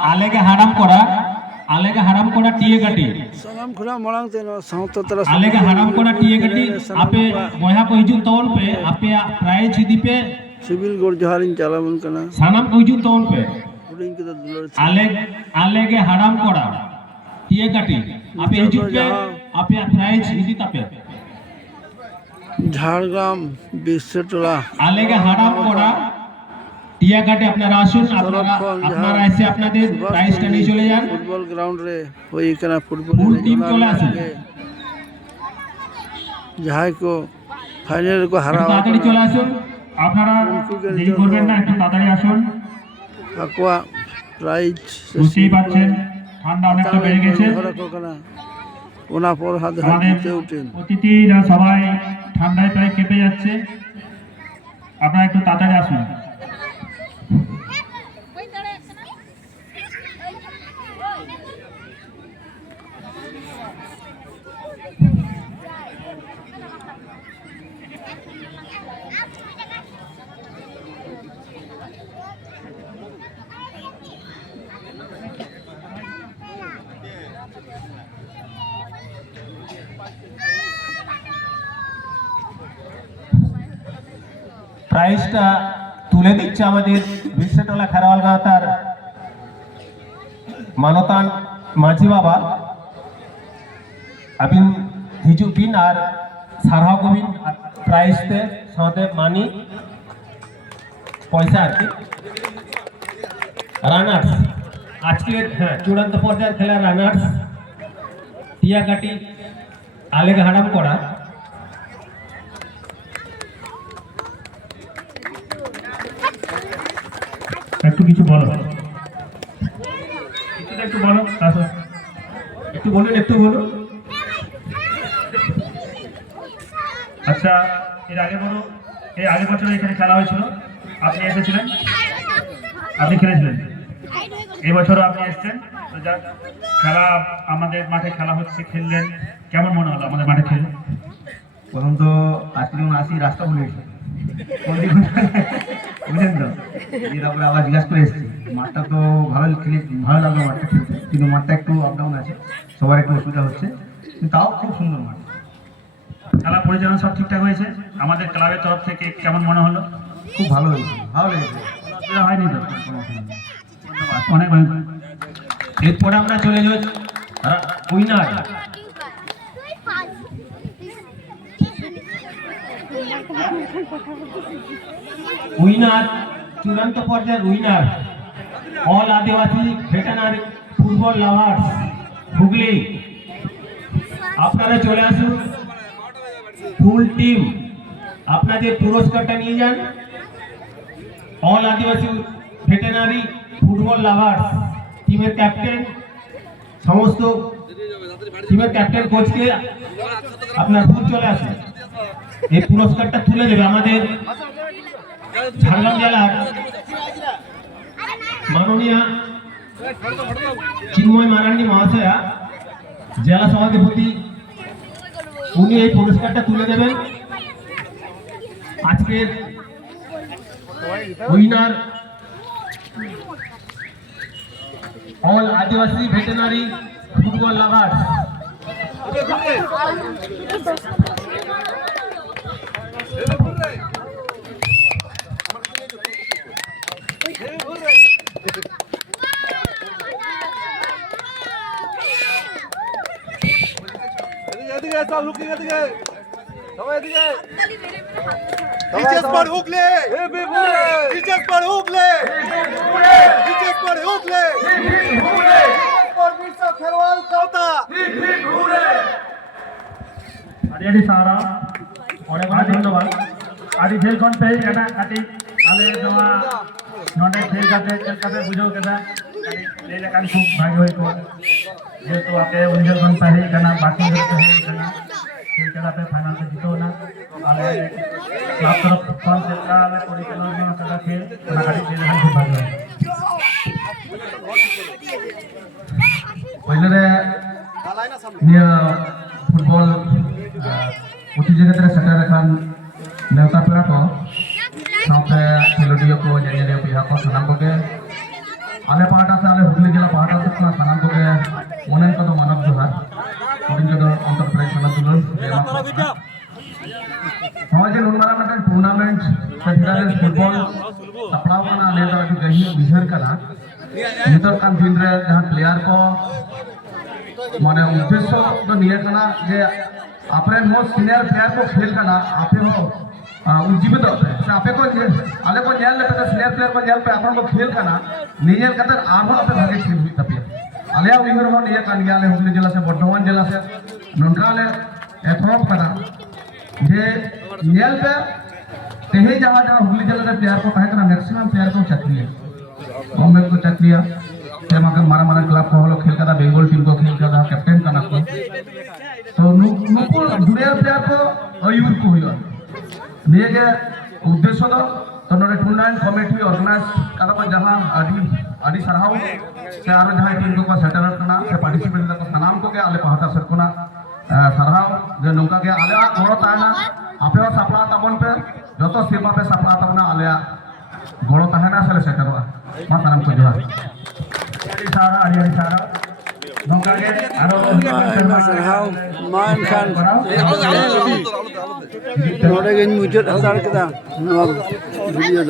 आलेगे हाराम कोड़ा TA गटी सलाम खुला मलांग तेनो साउथ तरा आलेगे हाराम कोड़ा टीए गटी आपे बोया को हिजू तौल पे आपे प्राइज हिदी पे सिविल गोर जहारिन चालावन कना सानाम को हिजू तौल पे उडिंग के दुलर आलेगे हाराम कोड़ा टीए गटी आपे हिजू पे आपे प्राइज हिदी तापे झाड़ग्राम बिस्सेटोला आलेगे हाराम कोड़ा টিয়া কাটে আপনারা আসুন আপনারা এসে আপনাদের প্রাইজটা নিয়ে চলে যান ফুটবল গ্রাউন্ড রে ওই এখানে ফুটবল ফুল টিম চলে আসুন যাই কো ফাইনাল কো হারাও তাড়াতাড়ি চলে আসুন আপনারা দেরি করবেন না একটু তাড়াতাড়ি আসুন আকোয়া প্রাইজ বুঝতেই পাচ্ছেন ঠান্ডা অনেকটা বেড়ে গেছে ওনা পর হাত হাতে উঠেন অতিথিরা সবাই ঠান্ডায় প্রায় কেঁপে যাচ্ছে আপনারা একটু তাড়াতাড়ি আসুন প্রাইজটা তুলে দিচ্ছে আমাদের বিশ্বটোলা খেরওয়াল গাঁতার মানতান মাঝি বাবা আবিন হিজু বিন আর সারহাও কবিন প্রাইজতে সাথে মানি পয়সা আর কি রানার্স আজকের চূড়ান্ত পর্যায়ের খেলার রানার্স টিয়াকাটি আলেগা হারাম করা একটু কিছু বলো একটু বলো একটু বলুন একটু বলো আচ্ছা এর আগে বলো এর আগের বছর এখানে খেলা হয়েছিল আপনি এসেছিলেন আপনি খেলেছিলেন এই বছরও আপনি এসেছেন তো যাক খেলা আমাদের মাঠে খেলা হচ্ছে খেললেন কেমন মনে হলো আমাদের মাঠে খেলে প্রথম তো আসি রাস্তা ভুলে গেছি বুঝলেন তো তারপরে আবার জিজ্ঞাসা করে এসেছি মাঠটা তো ভালো লাগলো মাঠটা খেলতে কিন্তু মাঠটা একটু আপ ডাউন আছে সবার একটু অসুবিধা হচ্ছে কিন্তু তাও খুব সুন্দর মাঠ খেলা পরিচালনা সব ঠিকঠাক হয়েছে আমাদের ক্লাবের তরফ থেকে কেমন মনে হলো খুব ভালো হয়েছে ভালো লেগেছে অসুবিধা হয়নি তো অনেক এরপরে আমরা চলে যাই উইনার উইনার চূড়ান্ত পর্যায়ের উইনার অল আদিবাসী ভেটেনারি ফুটবল লাভার্স হুগলি আপনারা চলে আসুন ফুল টিম আপনাদের পুরস্কারটা নিয়ে যান অল আদিবাসী ভেটেনারি ফুটবল লাভার্স টিমের ক্যাপ্টেন সমস্ত টিমের ক্যাপ্টেন কোচকে আপনার ফুল চলে আসুন এই পুরস্কারটা তুলে দেবে আমাদের ঝাড়গ্রাম জেলার মাননীয় চিন্ময় মারান্ডি মহাশয়া জেলা সভাধিপতি উনি এই পুরস্কারটা তুলে দেবেন আজকের উইনার অল আদিবাসী ভেটেনারি ফুটবল লাভার্স অনেক ধন্যবাদ আদি খেল খন पे कटा काटी आले नवा नोडे खेल काटे बुझो केदा ले लेकान खूब भागी होई को जेतु आपे उन्जल খন पे कना बाकी होते है कना खेल केदा पे फाइनल पे जीतो ना आले क्लब तरफ খন खेला आले परिचालन केदा खेल कना काटी ले लेकान खूब भागी पहले निया फुटबल प्रतियोगिता सेटर खान नेता पेड़ा को साथे खेलोडिया को जेनेरिया पिहा को सनाम को आले पाटा ताले हुगली जिला पाहटा से अपना सामान को गया मोनन का तो मानव जोहार और इनका तो अंतर प्रदेश वाला दुल्हन हमारे जो नून मारा मतलब टूर्नामेंट सभी फुटबॉल सपड़ाव का ना लेता है कि कहीं बिहार का ना नितर कान फिंद्रे जहाँ प्लेयर को माने उद्देश्य तो नियर का ना जे अपने मोस्ट सीनियर प्लेयर को खेल का ना आपे हो उज्जीवित होते हैं आपे को आले को जेल लेते हैं सीनियर प्लेयर को जेल पे अपन को खेल का ना नियर का तर आभा आपे भागे खेल हुई तब आले विहर हो नियर का नियाले हुगली जिला से बर्धमान जिला से नंद्राले एथोप का ना जे नियल पे तेहे जहाँ जहाँ हुगली जिला के प्लेयर को कहे करना मैक्सिमम प्लेयर को चक्री है बॉम्बे को चक्रिया ते माके मारा मारा क्लब को हलो खेल का बेंगल टीम को खेल का कैप्टन का ना को तो नुको दुनिया प्लेयर को अयूर को हुआ निये के उद्देश्य तो नोडे टूर्नामेंट कमेटी ऑर्गेनाइज कदा पर जहां आदि सरहाव से आरो जहां टीम को सेटल करना से पार्टिसिपेट को सनाम को के आले पहाटा सरकोना सरहाव जे नोका के आले गोड़ो ताना आपे सपला तबन पे जतो सीमा पे सपला तबना आले गोड़ो ताना से सेटलवा मा सनाम को जोहार आदि सारा नोका के आरो सरहाव मान खान नोडे गेन मुजर हतार केदा ᱱᱚᱣᱟ ᱵᱷᱤᱰᱤᱭᱳ ᱫᱚ